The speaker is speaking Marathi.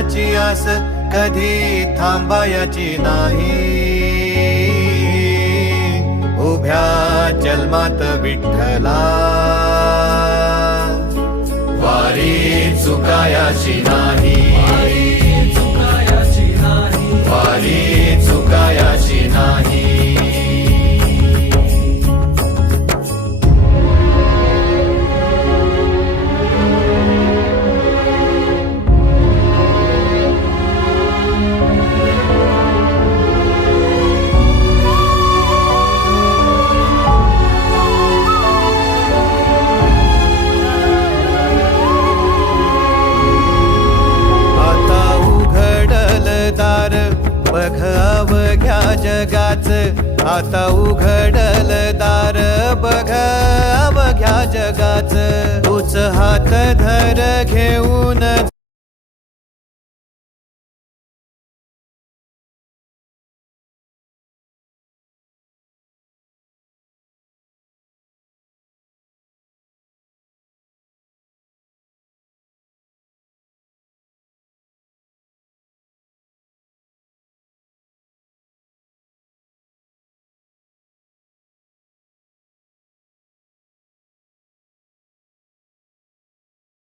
देवाची आस कधी थांबायची नाही. उभ्या जन्मात विठ्ठला वारी चुकायाची नाही. वारी चुकायाची नाही. बघ अवघ्या जगाच, आता उघडल दार बघ अवघ्या जगाच. तूच हात धर घेऊन